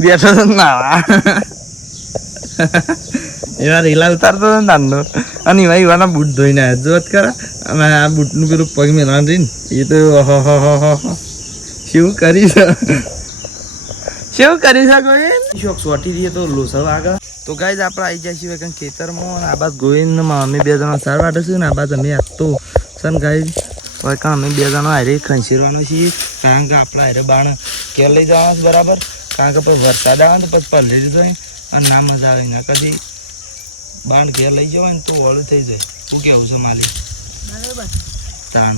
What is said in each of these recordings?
બેઠો તો ના એવા રીલા ઉતારતો હતો ને તાંડો અને એવા એવાના બૂટ ધોઈને આવ્યા જોત ખરા અને આ બૂટનું પેલું પગ મેળવા રહીને એ તો શું કરીશ શું કરી શકો એ શોખ સોટી દઈએ તો લોસવ આગળ તો ગાઈઝ આપણે આવી જાય છીએ કંઈ ખેતરમાં આ બાદ ગોવિંદ અમે બે જણા સાર વાટે છે ને આ બાદ અમે તો સન ગાઈઝ કારણ અમે બે જણા હારે ખંચેરવાનું છીએ કારણ કે આપણે હારે બાણ ઘેર લઈ જવાનું છે બરાબર કારણ કે પછી વરસાદ આવે ને પછી પલળી દીધો હોય અને ના મજા આવે ને કદી બાણ ઘેર લઈ જવાય ને તો ઓળું થઈ જાય શું કેવું છે માલિક તાણ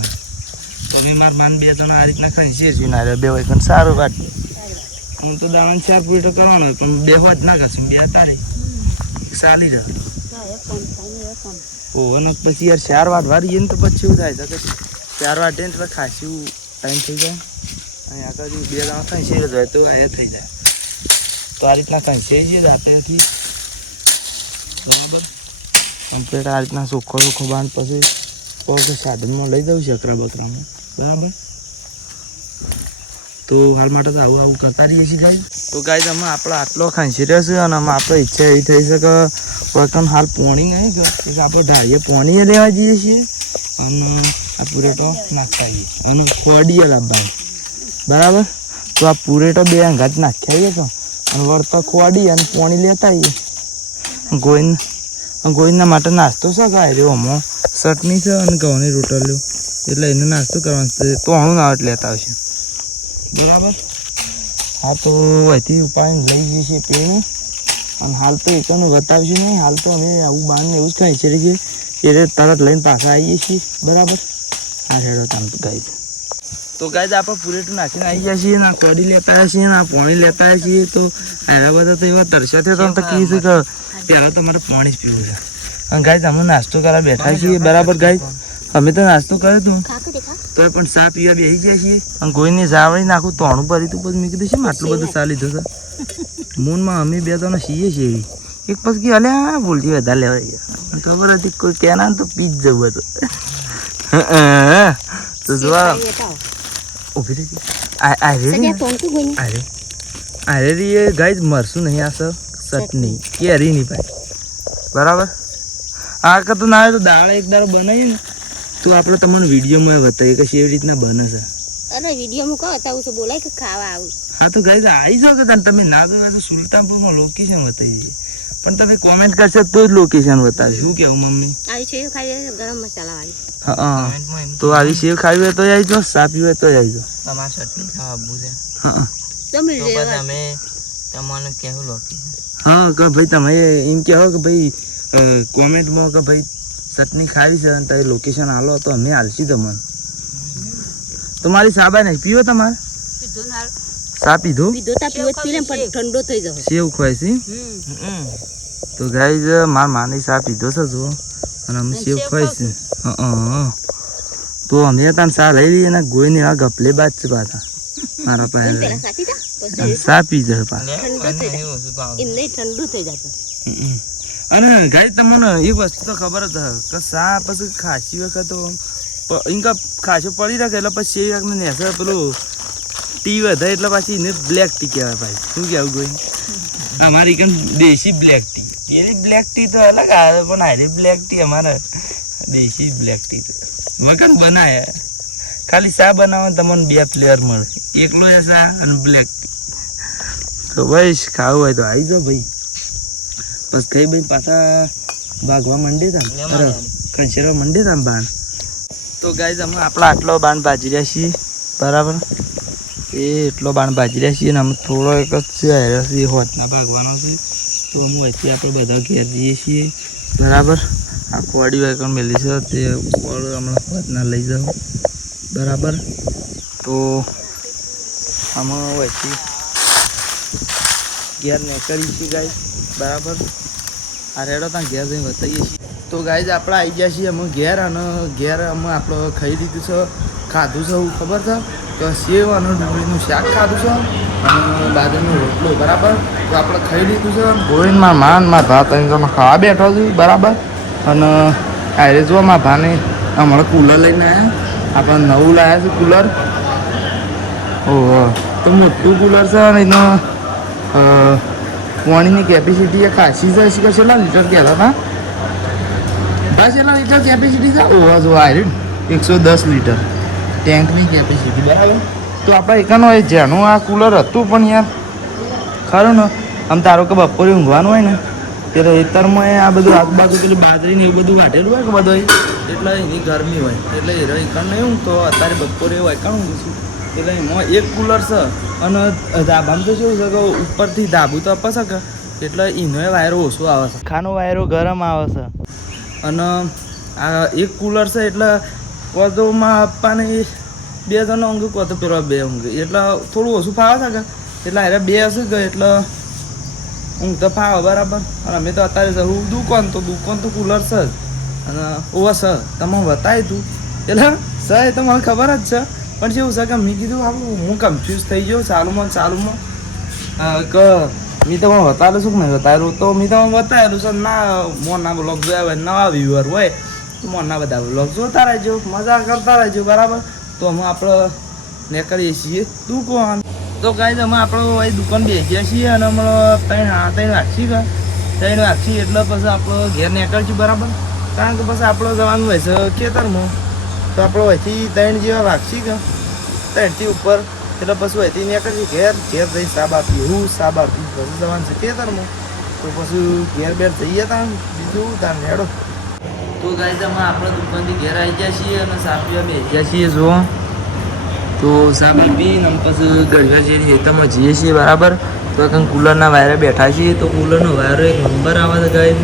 તો અમે મારા માન બે જણા આ રીતના ખંચીએ છીએ ને બે હોય પણ સારું વાત હું તો દાણા 4 પૂરી તો કરવાનો હોય પણ બે વાત ના કરશું બે તારી ચાલી જાય ઓવન પછી યાર 4 વાત વારી ને તો પછી શું થાય તો 4 વાટે ને તો ખાસું ટાઈમ થઈ જાય અને આગળ બે દાણા ખંચી જાય તો આ થઈ જાય તો આ રીતના ખંચીએ છીએ રાતેથી બરાબર કમ્પ્લીટ આ રીતના ચોખ્ખો બાંધ પછી કોઈ સાધનમાં લઈ જવું છે બકરામાં બરાબર તો હાલ માટે તો આવું કરતા રહીએ છીએ ગાય તો ગાય અમે આપણે આટલો ખાંસી રહ્યો છે અને અમે આપણે ઈચ્છા એવી થઈ છે કે કોઈ હાલ પોણી નહીં કે આપણે ઢાળીએ પોણીએ લેવા જઈએ છીએ અને આ પૂરેટો નાખાઈએ અને ખોડીએ લાવવા બરાબર તો આ પૂરેટો બે અંગાત નાખી આવીએ તો અને વળતા ખોડી અને પોણી લેતા આવીએ ગોવિંદના માટે નાસ્તો છે ગાય રહ્યો આમાં ચટણી છે અને ઘઉંની રોટલીઓ એટલે એને નાસ્તો કરવાનો તો હું ના લેતા આવશે બરાબર હા તો અહીંથી ઉપાડીને લઈ જઈએ છીએ પેલું અને હાલ તો એકને બતાવશું નહીં હાલ તો અમે આવું બાંધને એવું જ ખાઈ છીએ એટલે તરત લઈને પાછા આવીએ છીએ બરાબર હા હેડો તામ તો ગાય તો ગાય આપણે પૂરેટું નાખીને આવી જાય છીએ ને કોડી લેતા આવ્યા છીએ ને આ પાણી લેતા આવ્યા છીએ તો એના બધા તો એવા તરસ્યા થયો તો કીધું કે પહેલાં તમારે પાણી જ પીવું છે અને ગાય અમે નાસ્તો કરવા બેઠા છીએ બરાબર ગાય અમે તો નાસ્તો કર્યો હતો તો પણ ચા પીવા બેસી જાય છીએ અને કોઈને જાવડી નાખું તોણું ભરી તું પછી મેં કીધું છે આટલું બધું ચા લીધું છે મૂનમાં અમે બે જણા છીએ છીએ એક પછી અલે ભૂલથી વધારે લેવાય ખબર હતી કોઈ કહેના તો પી જ જવું હતું તો જોવા ઉભી રહી અરે ગાય મરશું નહીં આ સર ચટણી કેરી નહીં ભાઈ બરાબર આ કરતો ના આવે તો દાળ એક દાળ બનાવીએ ને તો આપણે તમને વિડીયોમાં બતાવીએ કે એવી રીતના બને છે અરે વિડીયોમાં કહો તાવું છે બોલાય કે ખાવા આવું હા તો ગાઈઝ આવી જાઓ કે તમે ના તો સુલતાનપુરમાં લોકેશન બતાવી દઈએ પણ તમે કોમેન્ટ કરશો તો જ લોકેશન બતાવી શું કેવું મમ્મી આવી સેવ ખાવી ગરમ મસાલા વાળી હા તો આવી સેવ ખાવી હોય તો આવી જાઓ ચા પીવી હોય તો આવી જાઓ તમારે ચટણી ખાવા છે હા તમે અમે તમને કેવું લોકેશન હા કે ભાઈ તમે એમ કહો કે ભાઈ કોમેન્ટમાં કે ભાઈ ચટણી ખાવી છે અને તમે લોકેશન હાલો તો અમે હાલશી તમને તો મારી સાબા નહીં પીવો તમારે ચા પીધો ઠંડો થઈ જશે સેવ ખવાય છે તો ગાઈઝ માર માની ચા પીધો છે જો અને અમે સેવ ખવાય છે તો અમે ત્યાં ચા લઈ લઈએ ને ગોઈને એવા ગપલે બાદ છે પાછા મારા પાસે ચા પી જશે પાછા ઠંડુ થઈ જશે અને ગાઈ તમને એક વસ્તુ તો ખબર જ કે સા પછી ખાસી વખત તો ઇનકા ખાસો પડી રાખે એટલે પછી એ ને નેસે પેલું ટી વધે એટલે પાછી એને બ્લેક ટી કહેવાય ભાઈ શું કહેવું કોઈ અમારી કન દેશી બ્લેક ટી એની બ્લેક ટી તો અલગ આવે પણ હારી બ્લેક ટી અમારે દેશી બ્લેક ટી તો વગર બનાવે ખાલી ચા બનાવવા તમને 2 ફ્લેવર મળે એકલો એ ચા અને બ્લેક ટી તો ભાઈ ખાવું હોય તો આવી જાઓ ભાઈ બસ કઈ ભાઈ પાછા ભાગવા માંડે હતા ખંચેરવા માંડે હતા બાણ તો ગાઈઝ અમે આપણા આટલો બાણ ભાજી રહ્યા છીએ બરાબર એ એટલો બાણ ભાજી રહ્યા છીએ ને અમે થોડો એક જ છે હોતના ભાગવાનો છે તો અમે અહીંથી આપણે બધા ઘેર જઈએ છીએ બરાબર આ કોડી વાયકણ મેલી છે તે હમણાં હોતના લઈ જાઓ બરાબર તો અમે અહીંથી ઘેર નીકળીએ છીએ ગાઈઝ બરાબર આ રેડો ત્યાં ઘેર જઈને બતાવીએ છીએ તો ગાઈઝ આપણે આવી ગયા છીએ અમે ઘેર અને ઘેર અમે આપણે ખાઈ લીધું છે ખાધું છે એવું ખબર છે તો સેવ અને ડુંગળીનું શાક ખાધું છે અને બાજરીનો રોટલો બરાબર તો આપણે ખાઈ લીધું છે ગોવિંદમાં માન માં ભાત તમે ખાવા બેઠો છું બરાબર અને આ જો માં ભાને હમણાં કુલર લઈને આવ્યા આપણે નવું લાવ્યા છે કુલર ઓહો તો મોટું કુલર છે અને એનો પાણીની કેપેસિટી એ ખાસી છે શું કેટલા લીટર કહેતા હતા ભાઈ કેટલા લીટર કેપેસિટી છે ઓવા જો આયરન 110 લીટર ટેન્કની કેપેસિટી બરાબર તો આપણે એકાનો એ જેનું આ કુલર હતું પણ યાર ખરું ને આમ તારો કે બપોરે ઊંઘવાનું હોય ને ત્યારે ખેતરમાં આ બધું આજુબાજુ પેલી બાજરી ને એવું બધું વાટેલું હોય કે બધું એટલે એની ગરમી હોય એટલે એ એકણ નહીં ઊંઘતો અત્યારે બપોરે એવું એકણ ઊંઘું છું એટલે એમાં એક કુલર છે અને ધાબામાં તો શું છે કે ઉપરથી ધાબુ તો અપાશે કે એટલે એનો વાયરો ઓછો આવે છે ખાનો વાયરો ગરમ આવે છે અને આ એક કુલર છે એટલે કોતોમાં આપવાને 2 જણનો ઊંઘ કોતો પેલો 2 ઊંઘ એટલે થોડું ઓછું ફાવે છે કે એટલે અરે 2 હશે કે એટલે ઊંઘ તો ફાવે બરાબર અને અમે તો અત્યારે જવું દુકાન તો કુલર છે જ અને ઓવા છે તમે બતાવી તું એટલે સર એ તો મને ખબર જ છે પણ જેવું છે કે મેં કીધું આપણું હું કન્ફ્યુઝ થઈ ગયો ચાલુમાં કે મેં તો બતાવેલું શું નહીં બતાવેલું તો મેં તો બતાવેલું છે ના મોરના બ્લોગ જોયા હોય નવા વ્યુઅર હોય તો મોરના બધા બ્લોગ જોતા રહેજો મજા કરતા રહેજો બરાબર તો અમે આપણે નીકળીએ છીએ દુકાન તો કાંઈ અમે આપણે અહીં દુકાન બેસીએ છીએ અને અમે 3 વાગશી કે 3 વાગશી એટલે પછી આપણે ઘેર નીકળશું બરાબર કારણ કે પછી આપણે જવાનું હોય છે ખેતરમાં તો આપણે અહીંથી 3 જેવા વાગશી કે 3થી ઉપર એટલે પછી અહીંથી નીકળશું ઘેર જઈ સાબ આપીએ સાબ આપી પછી જવાનું છે ખેતરમાં તો પછી ઘેર જઈએ ત્યાં બીજું ત્યાં હેડો તો ગાઈઝ અમે આપણે દુકાનથી ઘેર આવી ગયા છીએ અને સાબ પીવા બેસ્યા છીએ જો તો સાબ પીને પછી ગળવા જઈને ખેતરમાં જઈએ છીએ બરાબર તો કંઈ કુલરના વાયરે બેઠા છીએ તો કુલરનો વાયરો એક નંબર આવે છે ગાઈઝ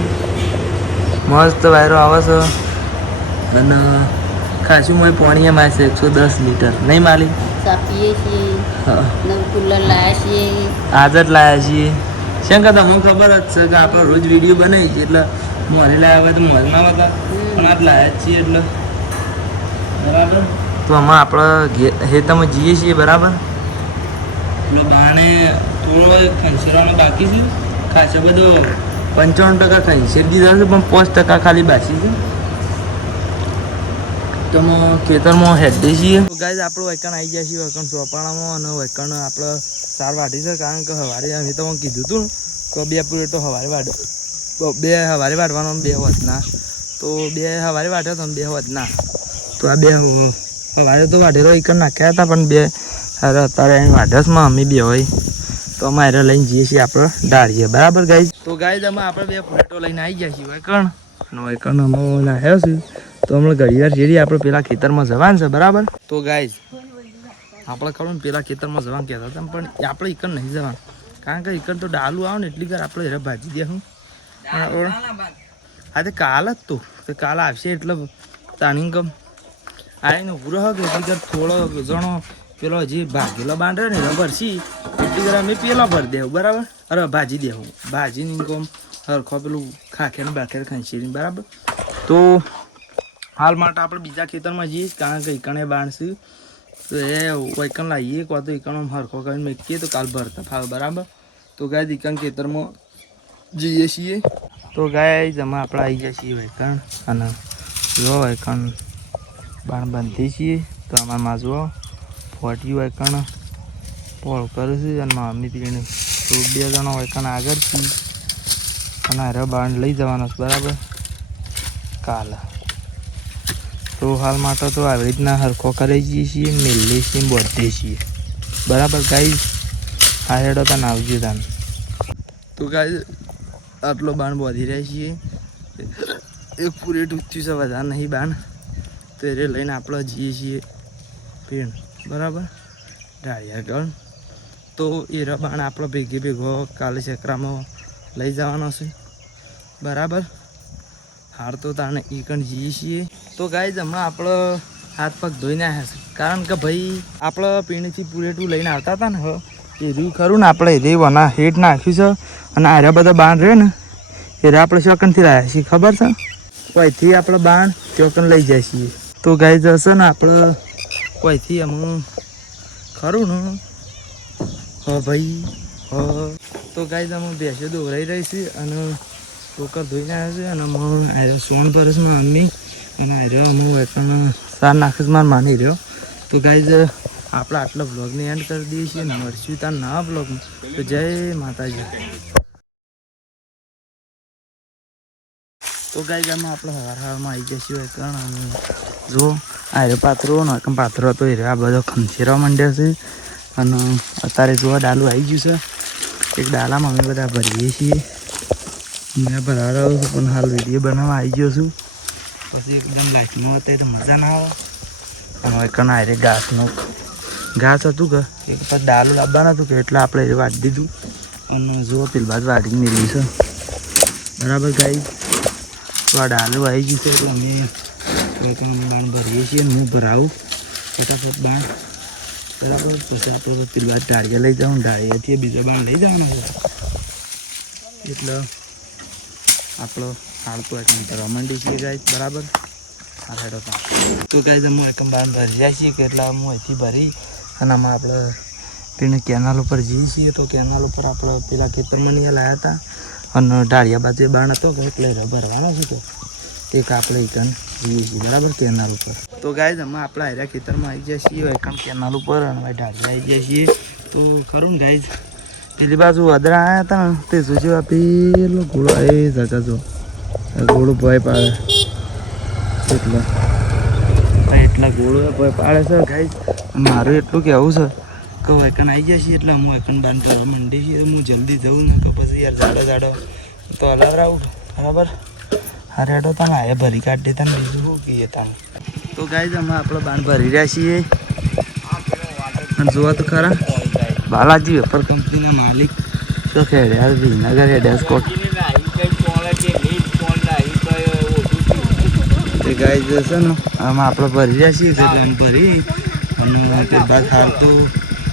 મસ્ત વાયરો આવે છે અને ખાસું મેં પાણી એમાં છે 110 લીટર નહીં માલી સાપીએ છીએ નવું કુલર લાવ્યા છીએ આજ જ લાવ્યા છીએ શેમ કે તમને ખબર જ છે કે આપણે રોજ વિડીયો બનાવી છીએ એટલે મોને લાવ્યા હોય તો મોજ ના હતા પણ આજ લાવ્યા જ છીએ એટલે બરાબર તો આમાં આપણે ખેતરમાં જઈએ છીએ બરાબર એટલે બાણે થોડો ખંચેરવાનો બાકી છે ખાસો બધો 55% ખંચેરી દીધા છે પણ 5% ખાલી બાકી છે તો ખેતરમાં હેડે છીએ ગાઈઝ આપણે વૈકણ આવી જાય છીએ વૈકણ ચોપાણામાં અને વૈકણ આપણે 4 વાઢી છે કારણ કે સવારે અમે તો કીધું હતું ને કે 2 પ્લેટો સવારે વાઢો 2 સવારે વાઢવાનો 2 વધના તો 2 સવારે વાઢ્યો તો 2 વધના તો આ 2 સવારે તો વાઢેલો એકણ નાખ્યા હતા પણ 2 અરે અત્યારે અહીં વાઢસમાં અમે 2 હોય તો અમારે લઈને જઈએ છીએ આપણે ડાળીએ બરાબર ગાઈઝ તો ગાઈઝ અમે આપણે 2 પ્લેટો લઈને આવી ગયા છીએ વૈકણ અને વૈકણ અમે નાખ્યા છે તો હમણાં ઘડીવાર જેડી આપણે પેલા ખેતરમાં જવાનું છે બરાબર તો ગાઈઝ આપણે ખબર ને પેલા ખેતરમાં જવાનું કહેતા હતા પણ આપણે એકણ નહીં જવાનું કારણ કે એકણ તો ડાલું આવે ને એટલી ઘર આપણે હેરા ભાજી દેશું હા તે કાલ જ તો કાલ આવશે એટલે તાણી કમ આવીને ઉભું રહો કે એટલી ઘર થોડો જણો પેલો જે ભાગેલો બાંધે ને ભરશી એટલી ઘર અમે પેલા ભરી દેવું બરાબર અરે ભાજી દેવું ભાજીની કમ હરખો પેલું ખાખેને બાખેર ખંચીને બરાબર તો હાલ માટે આપણે બીજા ખેતરમાં જઈએ કારણ કે એકણે બાંધશું તો એ વૈકણ લાવીએ કાં તો એકણ હરખો કરીને મૂકીએ તો કાલ ભરતા ફાવે બરાબર તો ગાય એકણ ખેતરમાં જઈએ છીએ તો ગાય જમા આપણે આવી જાય છીએ વૈકણ અને જો વૈકણ બાણ બાંધીએ છીએ તો આમાં માજવો 40 વૈકણ પોળ કરે છે અને મમ્મી પીને તો 2 જણા વૈકણ આગળ છીએ અને હારે બાણ લઈ જવાનો છે બરાબર કાલે તો હાલ માટે તો આવી રીતના હરખો કરી જઈએ છીએ મેલીએ છીએ બધીએ છીએ બરાબર ગાઈઝ આ હેડો તને આવજો તને તો ગાઈઝ આટલો બાણ બાંધી રહ્યા છીએ એક પૂરે ટૂથ્યું છે વધારે નહીં બાણ તો એ લઈને આપણે જઈએ છીએ પેણ બરાબર ડાળિયા ગણ તો એ બાણ આપણો ભેગો કાલે ચક્રામાં લઈ જવાનો છે બરાબર હાર તો તાણે એકણ જઈએ છીએ તો ગાઈઝ હમણાં આપણે હાથ પગ ધોઈને આવ્યા છે કારણ કે ભાઈ આપણે પીણીથી પૂરેટું લઈને આવતા હતા ને એ રહ્યું ખરું ને આપણે એ વના હેઠ નાખ્યું છે અને આર્યા બધા બાણ રહે ને એ આપણે ચોકનથી લાવ્યા છીએ ખબર છે કોઈથી આપણે બાણ ચોકન લઈ જાય છીએ તો ગાઈઝ હશે ને આપણે કોઈથી અમુક ખરું ને હ ભાઈ હ તો ગાઈઝ અમે ભેંસો દોરાઈ રહી છે અને ટોકર ધોઈને આવ્યા છે અને આર્યો સોન પરસમાં મમ્મી અને આર્યો અમુક વેકણ સાર નાખીશ માર માની રહ્યો તો ગાઈઝ આપણે આટલો બ્લોગને એન્ડ કરી દઈએ છીએ ને મળશું તાર નવા બ્લોગમાં. તો જય માતાજી. તો ગાઈઝ આમાં આપણે હારમાં આવી જઈશું કારણ અને જો આ પાત્રો ને પાત્રો તો આ બધો ખંચેરવા માંડ્યો છે. અને અત્યારે જોવા ડાલું આવી ગયું છે. એક ડાલામાં અમે બધા ભરીએ છીએ. મેં ભરાવ્યો છું પણ હાલ વિડીયો બનાવવા આવી ગયો છું. પછી એકદમ લાઈટનું હતું તો મજા ના આવે. અને કણ આરે ઘાસનું ઘાસ હતું કે એક પછી ડાલું લાવવાનું હતું કે એટલે આપણે એ વાટી દીધું. અને જુઓ પેલી બાદ વાટીને મેળવી છે બરાબર ગાઈ. તો આ ડાલું આવી ગયું છે એટલે અમે બાણ ભરીએ છીએ. હું ભરાવું ફટાફટ બાણ બરાબર. પછી આપણે પેલી બાદ ડાળીએ લઈ જાઉં, ડાળીએથી બીજા બાણ લઈ જવાના છે. એટલે આપણો હાલ તો એકમ કરવા માંડી છીએ ગાય બરાબર. હા હેડો તો ગાય હું એકમ બાર ભરી જાય છીએ કે એટલે હું અહીંથી ભરી અને આમાં આપણે પેલી કેનાલ ઉપર જઈએ છીએ. તો કેનાલ ઉપર આપણે પેલા ખેતરમાં નહીં લાવ્યા હતા અને ડાળિયા બાજુ બાણ હતો કે એટલે ભરવાનો છે. તો એક આપણે એકન જઈએ છીએ બરાબર કેનાલ ઉપર. તો ગાય અમે આપણા હાર્યા ખેતરમાં આવી જાય છીએ એકમ કેનાલ ઉપર અને ડાળિયા આવી જાય છીએ. તો ખરું ને ગાય પેલી બાજુ વાદળા આવ્યા હતા ને તે જોજો પેલો ઘોડો એ જગા જો ઘોડો ભય પાડે એટલા ઘોડો ભય પાડે છે ગાઈ. મારું એટલું કહેવું છે કે વેકન આવી જાય છે એટલે હું વેકન બાંધ કરવા માંડી છીએ. હું જલ્દી જઉં ને કે પછી યાર જાડો તો હલાવરાવું બરાબર. હા રેડો તમે આ ભરી કાઢી દેતા ને બીજું શું કહીએ તમે. તો ગાઈ અમે આપણે બાંધ ભરી રહ્યા છીએ. અને જોવા તો ખરા બાલાજી વેપાર કંપનીના માલિક તો ખેડ્યા વિનગર હેડ્યા સ્કોટ તે ગાય જશે ને આમાં આપણે ભરી રહ્યા છીએ. એટલે આમ ભરી અને તે બાદ હાલ તો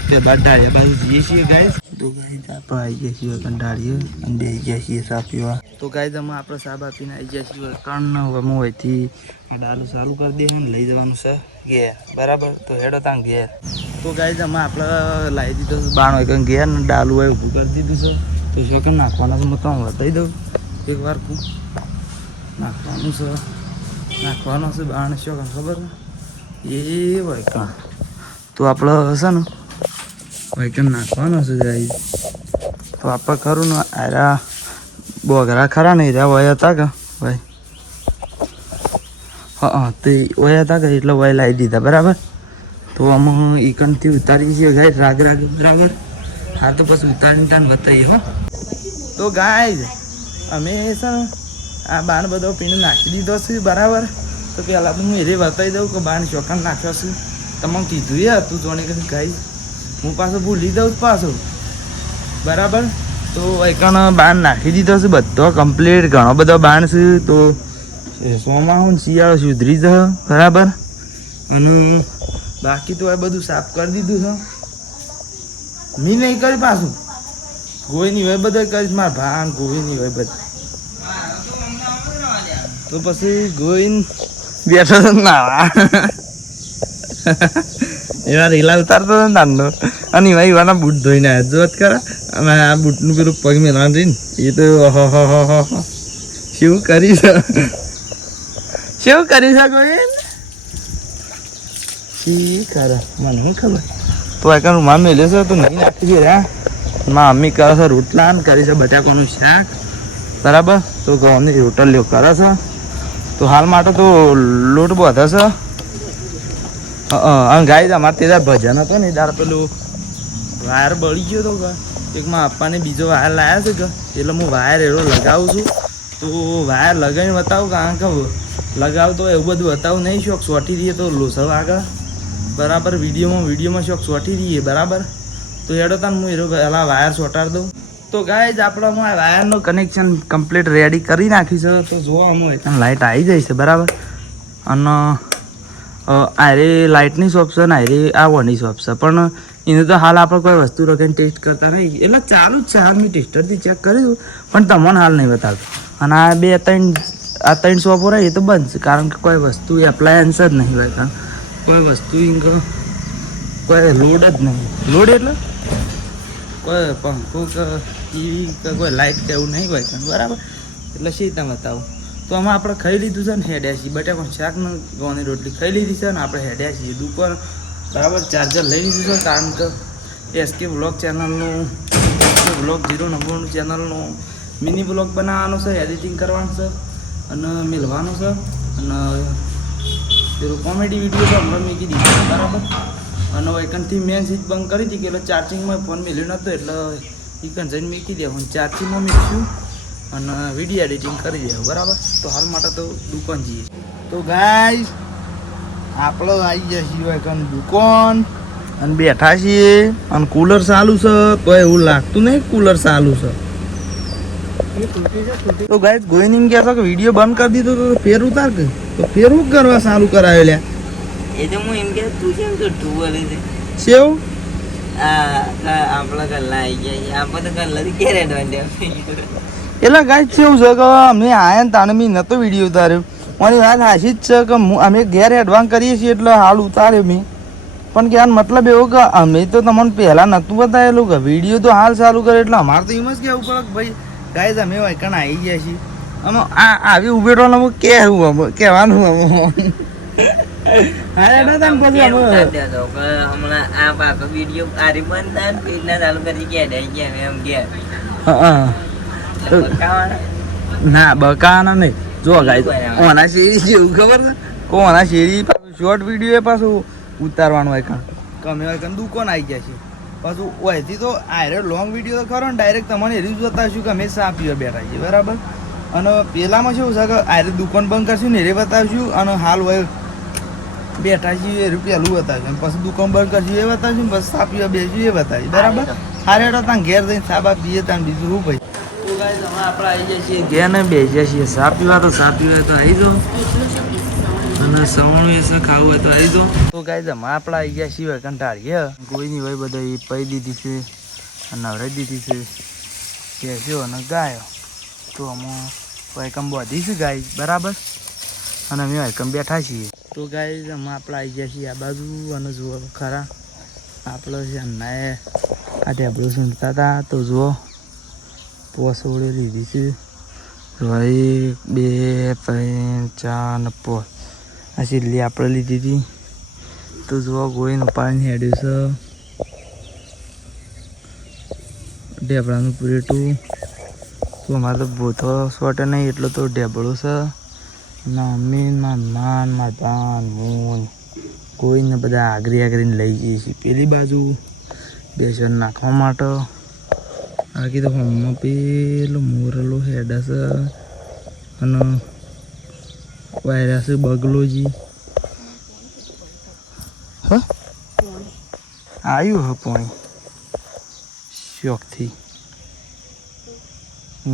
તે બાદ ડાળિયા બાજુ જઈએ છીએ ગાય. તો ગાય આપણે આવી ગયા છીએ ડાળીએ અને બે ગયા છીએ ચા પીવા. તો ગાય અમે આપણે ચા આપીને આવી ગયા છીએ ત્રણ હું અહીંથી આ ડાલું ચાલુ કરી દઈએ ને લઈ જવાનું છે ઘેર બરાબર. તો હેડો ત્યાં ઘેર. તો ગાય અમે આપણે લાવી દીધો છે બાણ હોય કંઈ ઘેર ને ડાલું હોય ઊભું કરી દીધું છે. તો શું કેમ નાખવાના છે હું તો બતાવી દઉં એકવાર નાખવાનું છે બાણ શું ખબર એ હોય કાં તો આપણે હશે ને વૈકન નાખવાનો છે ગાઈ. તો આપણે ખરું ને આરા બોગરા ખરા ને રહ્યા વયા હતા કે ભાઈ હા તે વયા હતા કે એટલે વય લાવી દીધા બરાબર. તો અમે ઈકણથી ઉતારીએ છીએ ગાય રાગ બરાબર. હા તો પછી ઉતારીને તાન બતાવીએ હો. તો ગાય અમે છે ને આ બાણ બધો પીને નાખી દીધો છે બરાબર. તો પહેલાં તો હું એ બતાવી દઉં કે બાણ ચોકન નાખ્યો છે. તમને કીધું એ હતું જોને કે ગાય હું પાછું ભૂલી દઉં પાછું બરાબર. તો એકણ બાણ નાખી દીધો છે બધો કમ્પ્લીટ. ઘણો બધો બાણ છે. તો સોમાં શિયાળો સુધરી જશે બરાબર. અને બાકી તો એ બધું સાફ કરી દીધું છે. મેં નહીં કરી પાછું ગોળીની હોય બધો કરીશ મારા ભાન ગોળીની હોય બધું. તો પછી ગોઈને બેઠો છે નાવા એવા રીલા ઉતારતો હતો ને નાનો. અને એવા એવાના બૂટ ધોઈને આવ્યા જોત ખરા. અને આ બૂટનું પેલું પગ મેળવાનું રહીને એ તો શું કરી શકો શી કરે મને શું ખબર. તો એક રૂમાલ મેલ્યો છે તો નહીં નાખી છે રે. મમ્મી કરે છે રોટલા ને કરી છે બટાકાનું શાક બરાબર. તો ઘઉંની રોટલીઓ કરે છે. તો હાલ માટે તો લોટ બધે છે. ગાય અમારે તે ભજન હતો ને દાર પેલું વાયર બળી ગયો હતો એક માં આપવાને બીજો વાયર લાવ્યા છે કે એટલે હું વાયર એવો લગાવું છું. તો વાયર લગાવીને બતાવું કારણ કે લગાવું તો એવું બધું બતાવું નહીં. શોખ સોટી રહીએ તો લોસર આગળ બરાબર. વિડીયોમાં શોખ સોટી રહીએ બરાબર. તો હેડો તાન હું એનો પહેલાં વાયર સોટાડી દઉં. તો ગાય જ આપણે હું આ વાયરનું કનેક્શન કમ્પ્લીટ રેડી કરી નાખીશું. તો જોવા હું એકદમ લાઇટ આવી જાય છે બરાબર. અને આરે લાઇટની શોપ છે ને આરે આવવાની શોપ છે પણ એને તો હાલ આપણે કોઈ વસ્તુ રખીને ટેસ્ટ કરતા નહીં. એટલે ચાલુ જ છે હાલ મેં ટેસ્ટરથી ચેક કર્યું પણ તમને હાલ નહીં બતાવતું. અને આ ત્રણ શોપો રહી એ તો બંધ છે કારણ કે કોઈ વસ્તુ એપ્લાયન્સ જ નહીં હોય. કારણ કોઈ વસ્તુ કોઈ લોડ જ નહીં. લોડ એટલે કોઈ પંખો કે ટીવી કે કોઈ લાઇટ કે એવું નહીં હોય બરાબર. એટલે શી રીતે બતાવું. તો આમાં આપણે ખાઈ લીધું છે ને હેડ્યા છીએ બટાકાનું શાક ને ઘઉંની રોટલી ખાઈ લીધી છે ને આપણે હેડ્યા છીએ દુકાન બરાબર ચાર્જર લઈ લીધું છે કારણ કે એસકે વ્લોગ ચેનલનું વ્લોગ 0 નંબરનું ચેનલનું મિની વ્લોગ બનાવવાનો છે, એડિટિંગ કરવાનું છે અને મેળવાનું છે અને પેલું કોમેડી વિડીયો તો હમણાં મૂકી દીધું બરાબર. અને એકનથી મેન સીટ બંધ કરી હતી કે એટલે ચાર્જિંગમાં ફોન મેળ્યો નહોતો એટલે એકન જઈને મૂકી દેવું ચાર્જિંગમાં મૂક્યું અને વિડીયો એડિટિંગ કરી દેવું બરાબર. તો હાલ માટે તો દુકાન જઈએ. તો ગાઈસ આપણે આવી ગયા છીએ એકન દુકાન અને બેઠા છીએ અને કુલર ચાલુ છે તો એવું લાગતું નહીં કુલર ચાલુ છે. તો ગાઈસ ગોઈનિંગ કહે છે કે વિડીયો બંધ કરી દીધો તો ફેર ઉતાર કે તો ફેર હું કરવા ચાલુ કરાવ્યો લ્યા એ તો હું એમ કે તું કેમ તો તું બોલે છે સેવ આપણા કલ્લા આવી ગયા આપણે તો કલ્લાથી ક્યારે એડવાન્ટેજ એટલે ગાઈસ કેવું છે કે અમે આયા ને તાને મેં નહોતો વિડીયો ઉતાર્યો. મારી વાત હાશી જ છે કે અમે ઘેર એડવાન્સ કરીએ છીએ એટલે હાલ ઉતાર્યો મેં. પણ કે મતલબ એવો કે અમે તો તમને પહેલાં નહોતું બતાવેલું કે વિડીયો તો હાલ ચાલુ કરે એટલે અમારે તો એમ જ કહેવું પડે કે ભાઈ ગાઈસ અમે વાયકણ આવી ગયા છીએ અમે આવી ઉભેટવાનું અમે કહેવું અમે કહેવાનું અમે હમણાં આ પાછો વિડીયો આરી બંધ થાય ને પેજના ચાલુ કરી ગયા એમ ગયા ના બકાના નહીં જો ગાઈસ ઓના શેરી જેવું ખબર છે કોના શેરી પાછું શોર્ટ વિડીયો એ પાછું ઉતારવાનું હોય કાં અમે હોય કાં દુકાન આવી ગયા છીએ પાછું ઓયથી તો આરે લોંગ વિડીયો તો ખરો ને ડાયરેક્ટ તમને એવી જ બતાવીશું કે અમે ચા પીવા બેઠા છીએ બરાબર. અને પહેલામાં શું છે કે આરે દુકાન બંધ કરશું ને એ બતાવીશું અને હાલ હોય બેઠા છીએ એ પહેલું બતાવીશું પછી દુકાન બંધ કરશું એ બતાવીશું પછી ચા પીવા બેસીશું એ બતાવીશું બરાબર. હારે ત્યાં ઘેર જઈને ચા બા પીએ ત્યાં બીજું શું ભાઈ. તો ગાઈસ હવે આપણે આવી જઈએ છીએ ઘેર ને બેસીએ છીએ ચા પીવા તો આવી જાઓ અને સવણું એ ખાવું હોય તો આવી જાઓ. તો ગાઈસ અમે આપણે આવી ગયા છીએ કંટાળીએ કોઈની હોય બધા પી દીધી છે અને નવરાઈ દીધી છે બેસ્યો અને ગાયો તો અમે વાયકમ બધી છે ગાય બરાબર અને અમે વાયકમ બેઠા છીએ. તો ગાઈસ અમે આપણે આવી ગયા છીએ આ બાજુ અને જુઓ ખરા આપણે છે અન્નાએ આ ટેબલો સૂંઘતા હતા તો જુઓ પોસોડે લીધી છે ભાઈ 2 3 4 ને 5 આ સીલી આપણે લીધી હતી તો જુઓ ગોઈને પાણી હેડ્યું છે ઢેબડાનું પૂરેટું તો અમારે તો ભૂતો સોટે નહીં એટલો તો ઢેબડો છે ના મીન માન માન મૂન કોઈને બધા આગરીને લઈ જઈએ છીએ પેલી બાજુ બેસન નાખવા માટે. બાકી તો હમણાં પેલો મોરેલો હેડા છે અને વાયરા છે બગલોજી હ આવ્યું હ પાણી શોખથી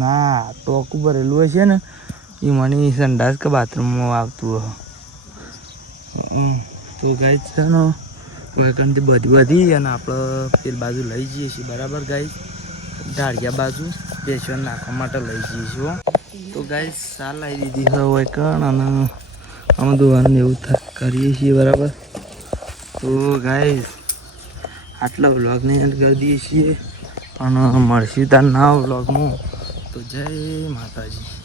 ના ટોકું ભરેલું હોય છે ને એ મને સંડાસ કે બાથરૂમમાં આવતું હોય. તો ગાઈસ છે ને વેકનથી બધી અને આપણે પેલી બાજુ લઈ જઈએ છીએ બરાબર ગાઈસ ઢાળિયા બાજુ બેસન નાખવા માટે લઈ જઈએ છીએ. તો ગાઈસ સાલ લાવી દીધી છે વેકણ અને અમે દોવાનું એવું કરીએ છીએ બરાબર. તો ગાઈસ આટલા વ્લોગને એન્ડ કરી દઈએ છીએ પણ મળશું તાર ના વ્લોગમાં. તો જય માતાજી.